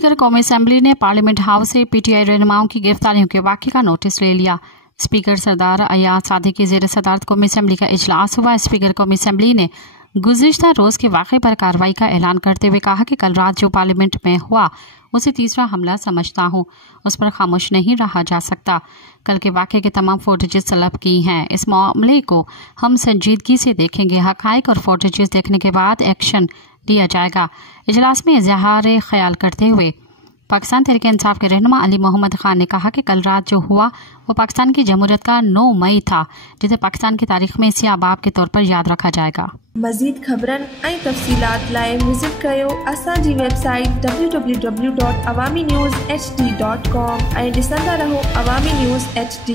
Speaker कौमी assembly ने parliament house से PTI रहनुमाओं की गिरफ्तारियों के वाक़े का नोटिस ले लिया। स्पीकर सरदार अयाज सादी की ज़ेर सदारत कौमी असम्बली का इजलास हुआ। स्पीकर कौमी असम्बली ने गुज़िश्ता रोज़ के वाक़े पर कार्रवाई का ऐलान करते हुए कहा कि कल रात जो पार्लियामेंट में हुआ उसे तीसरा हमला समझता हूँ, उस पर खामोश नहीं रहा जा सकता। कल के वाक़े के तमाम फुटेजेस तलब की हैं। इस मामले को हम संजीदगी से देखेंगे। हक़ाइक़ और फुटेजेस देखने के बाद एक्शन लिया जाएगा। इजलास में इज़हार ख्याल करते हुए पाकिस्तान तहरीक इंसाफ के रहनुमा अली मोहम्मद खान ने कहा कि कल रात जो हुआ वो पाकिस्तान की जमहूरियत का 9 मई था, जिसे पाकिस्तान की तारीख में सियाह बाब के तौर पर याद रखा जाएगा। मज़ीद ख़बरन ऐं तफ़सीलात लाइ विज़िट कयो असांजी वेबसाइट www.awamiNewsHD.com ऐं ॾिसंदा रहो अवामी न्यूज़ HD।